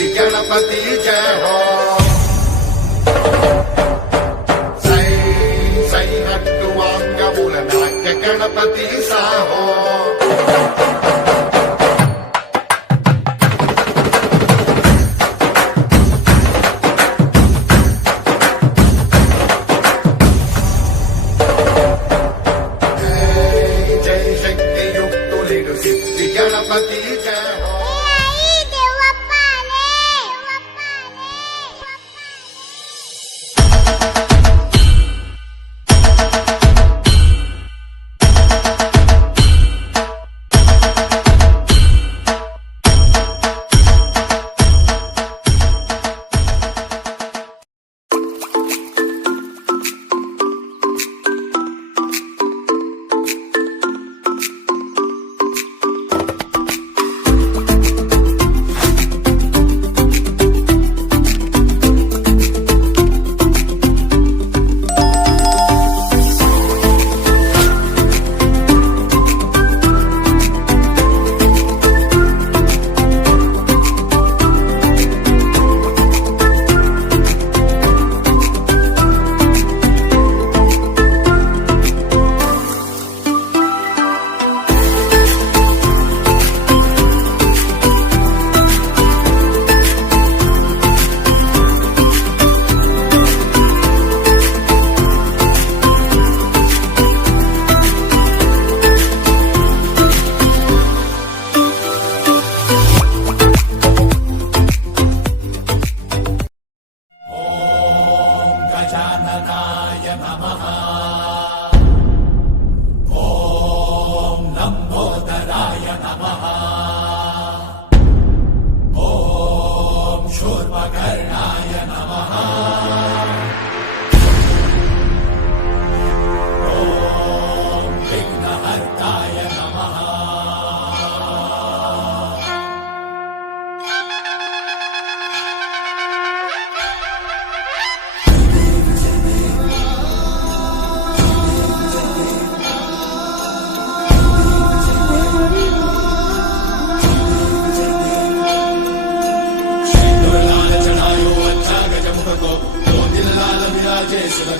सिद्धि गणपति जय हो। सै सै नट्टुवांगमुल नाट्य गणपति साहो। गणपति जय हो।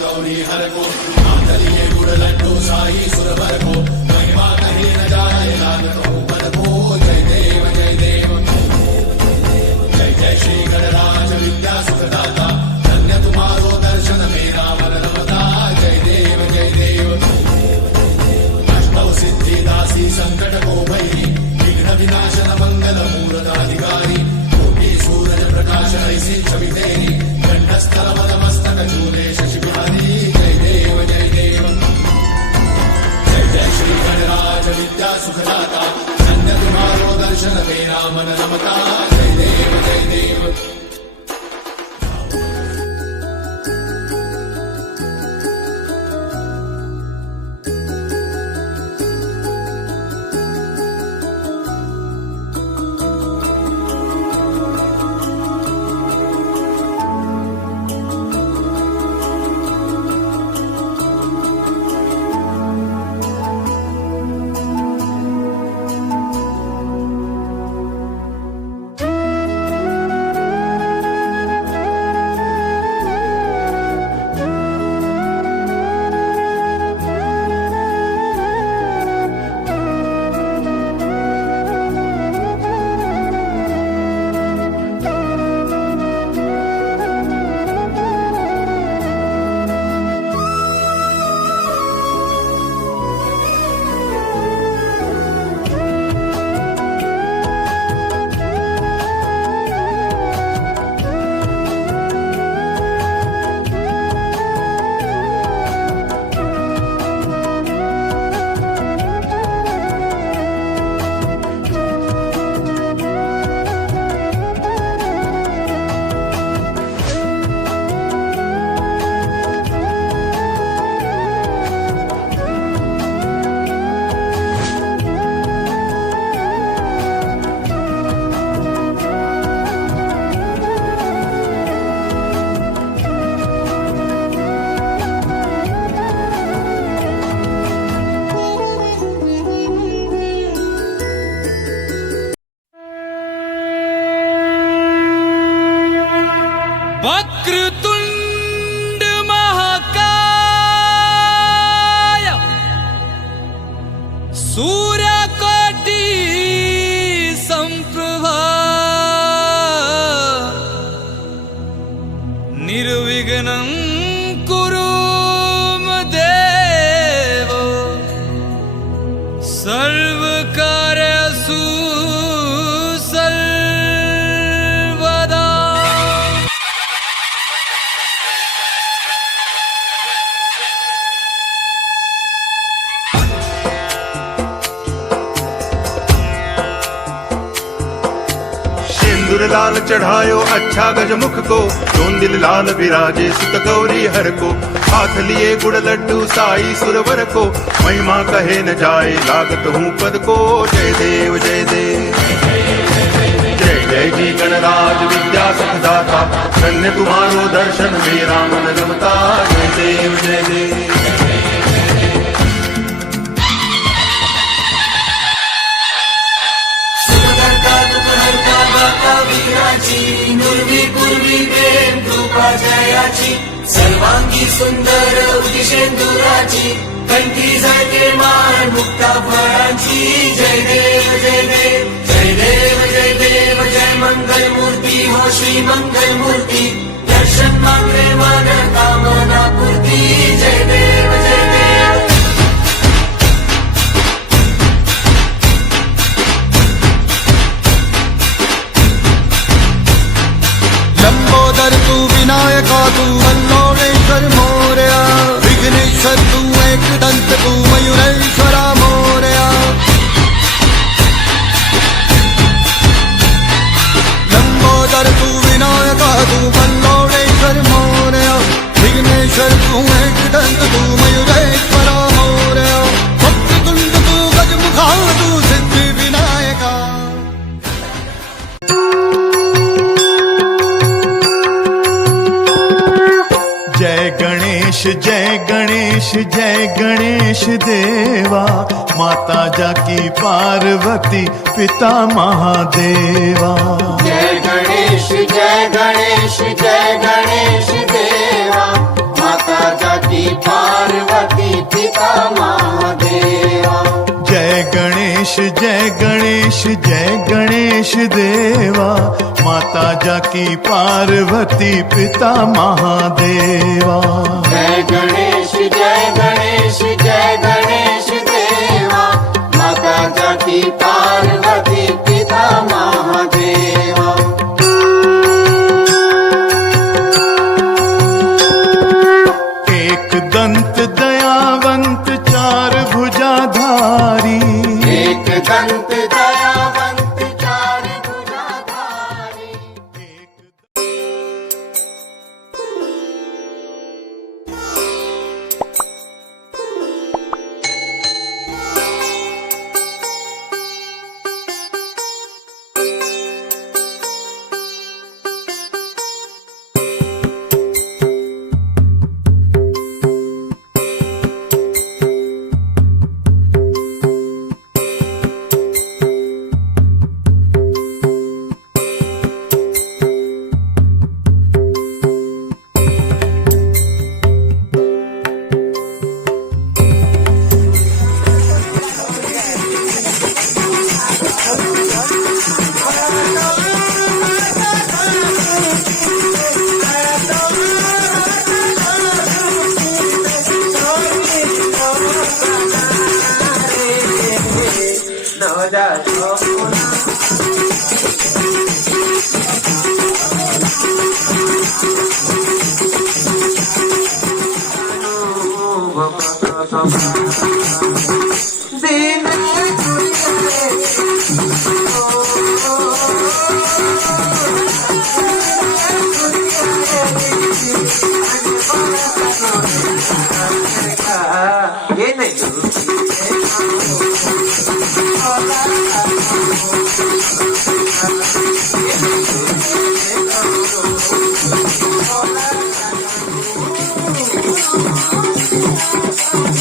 गौरी हर को आंतरिये गुड़ लड्डू शाही सुरभर को महिमा कहीं न जाए लागत ऊपर को। जय देव जय देव जय जय श्री गणराज विद्या सुखदाता धन्य तुम्हारो दर्शन मेरा मन रमता। जय देव जय देव अष्टौ सिद्धि दासी संकट को भैरी विघ्न विनाशन मंगल मूर्ताधिकारी कोटि सूरज प्रकाश ऐसी छवि तेरी कंठस्थल मद मस्तक झूले शशि बिहारी। जय देव जय देव जय जय श्री गणराज विद्या सुखदाता धन्य तुम्हारो दर्शन मेरा वक्रतुंड महाकाय सूर्यकोटि संप्रभा निर्विघ्नं कुरु मम देव सर्वकार्येषु सर्वदा। सिंदूर लाल चढ़ायो अच्छा गजमुख को, चोंदिल लाल विराजे सुत गौरी हर को। हाथ लिए गुड़ लड्डू साई सुरवर को, महिमा कहे न जाए लागत हूँ पद को। जय देव जय देव जय जय जी गणराज विद्या सुखदाता, धन्य तुम्हारो दर्शन मेरा मन रमता। जय देव जय देव नुर्वी पूर्वी प्रेम कृपा जयाची, सर्वांगी सुंदर उदिशेंदुराची, कंठी झळके मान मुक्ता फळांची। जय देव जय देव जय देव जय देव जय मंगल मूर्ती हो श्री मंगल मूर्ती, दर्शन मात्रे मन कामना पूर्ती। जय देव जय देव लंबोदर तू विनायका तू वल्लोळेश्वर मोरया, विघ्नेश्वर तू एकदंत तू मयूरेश्वरा मोरया। लंबोदर तू विनायका तू वल्लोळेश्वर मोरया, विघ्नेश्वर तू एकदंत तू मयूरेश्वरा मोरया। वक्रतुंड तू गजमुखा तू सिद्धि विनायका। जय गणेश जय गणेश जय गणेश देवा, माता जाकी पार्वती पिता महादेवा। जय गणेश जय गणेश जय गणेश देवा, माता जाकी पार्वती पिता महादेवा। जय गणेश जय गणेश जय गणेश देवा, माता जाकी पार्वती पिता महादेवा। जय गणेश जय गणेश जय गणेश देवा, माता जाकी पार्वती पिता महादेवा। एक दंत दयावंत चार भुजाधारी, एक दंत दयावंत चार भुजाधारी।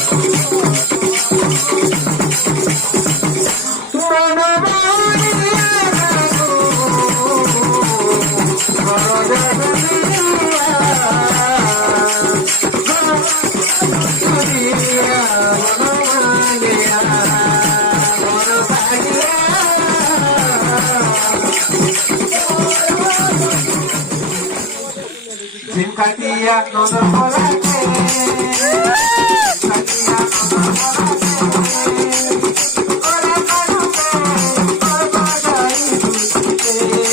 Thank you. Simpatía no nos volante. Simpatía no nos volante. Ora manuke, ora madai dusite.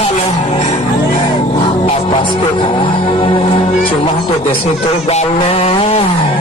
Salah apa sih cuma tuh desi terbalas.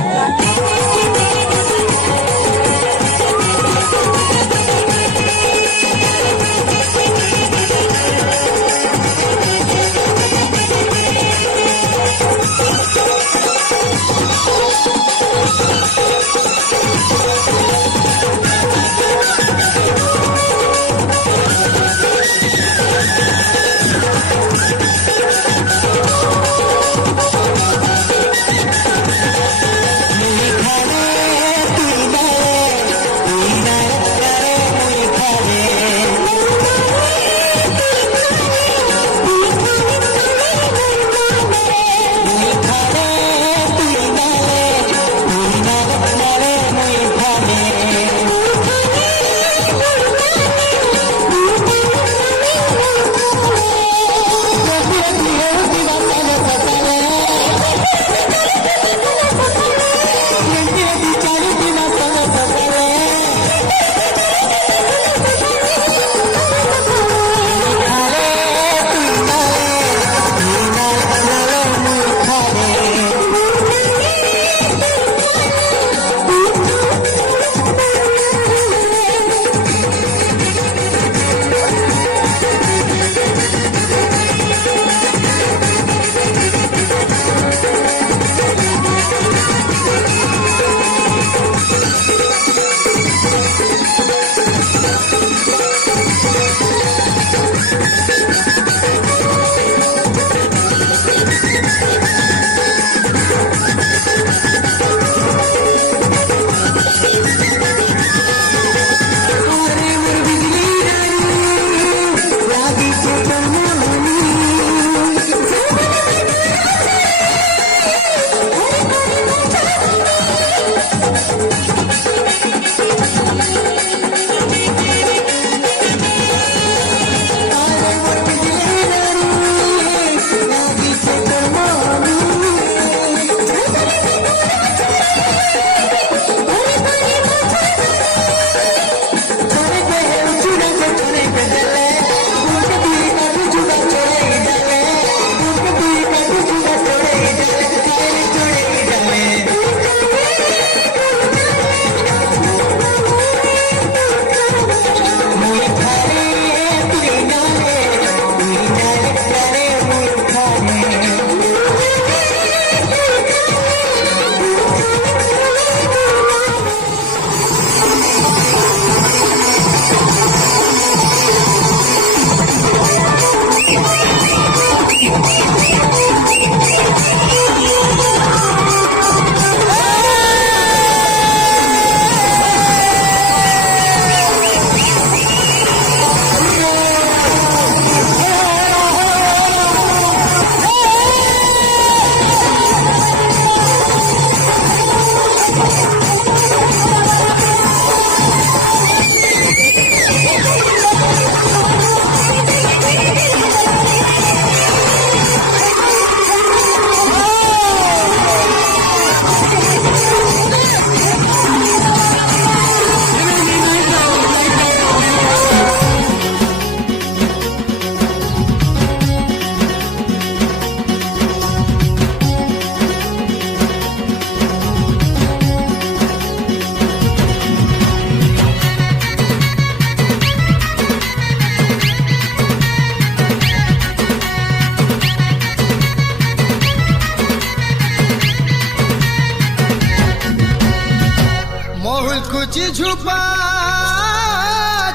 कुछ झुपा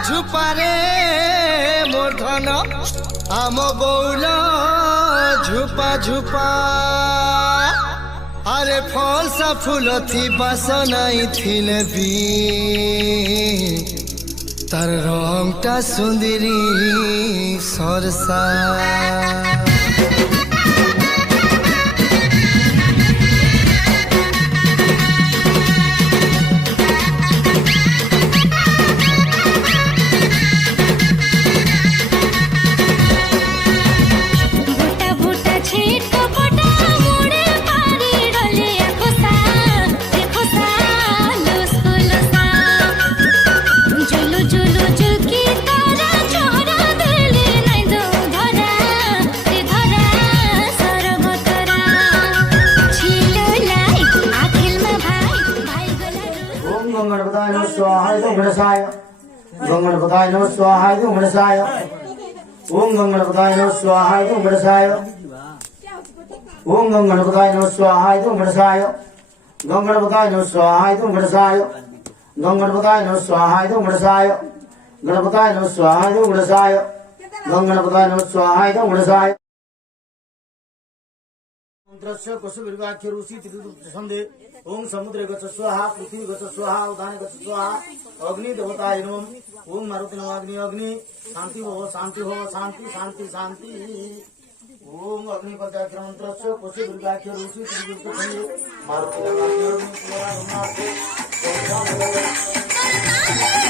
झुपा रे मोर धन आम बौल झुपा झुपा अरे फल सा फूल थी बास नहीं थिले भी तार रंगटा सुंदरी सरसा जुलू जुलू जुकी तारा चोरा दिल नहीं दो धरा गणपताय नमः स्वाहा ओम गणेशाय गं गणपताय नमः स्वाहा ओम गणेशाय ओम गं गणपताय नमः स्वाहा ओम गणेशाय ओम गं गणपताय नमः स्वाहा ओम गणेशाय गं गणपताय नमः स्वाहा ओम गणेशाय गं गणपताय नमः स्वाहा ओम गणेशाय गणपताय नमः स्वाहा ओम गणेशाय गं गणपताय नमः स्वाहा ओम गणेशाय मंत्रस्य कुशविर्वाच्य ऋषि त्रिदुप्त संदे ओम समुद्र गच्छ स्वाहा पृथ्वी गच्छ स्वाहा उदाने गच्छ स्वाहा अग्नि देवताय नमः ओम मारुति नमः अग्नि अग्नि शांति हो शांति शांति शांति ओम अग्नि पंचाक्षर मंत्रस्य कुशविर्वाच्य ऋषि त्रिदुप्त संदे मारुति नमः अग्नि अग्नि